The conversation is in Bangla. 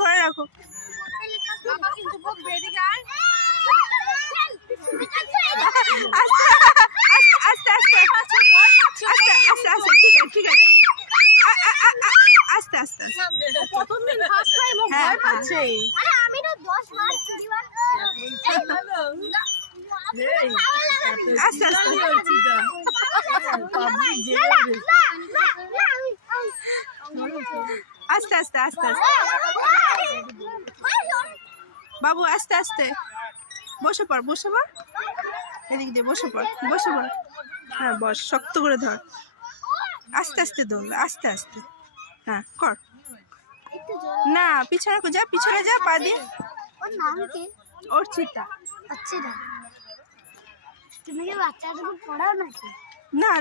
ধরে রাখো। আস্তে আস্তে আস্তে আস্তে আস্তে ঠিক আছে ঠিক আছে আস্তে আস্তে প্রথম দিন ফার্স্ট টাইম ও ভয় পাচ্ছে। আরে আমি তো 10 বার চুরিবার আস্তে আস্তে আস্তে আস্তে আস্তে আস্তে বাবু আস্তে আস্তে বসে পড় এদিক দিয়ে বসে পড় হ্যাঁ বস, শক্ত করে ধর, আস্তে আস্তে দৌড়, আস্তে আস্তে, হ্যাঁ কর না, পিছনে যা, পিছনে যা, পা দিয়ে। ওর নাম কি? অর্চিতা। আচ্ছা, তুমি কি বাচ্চাদের পড়াও নাকি? না।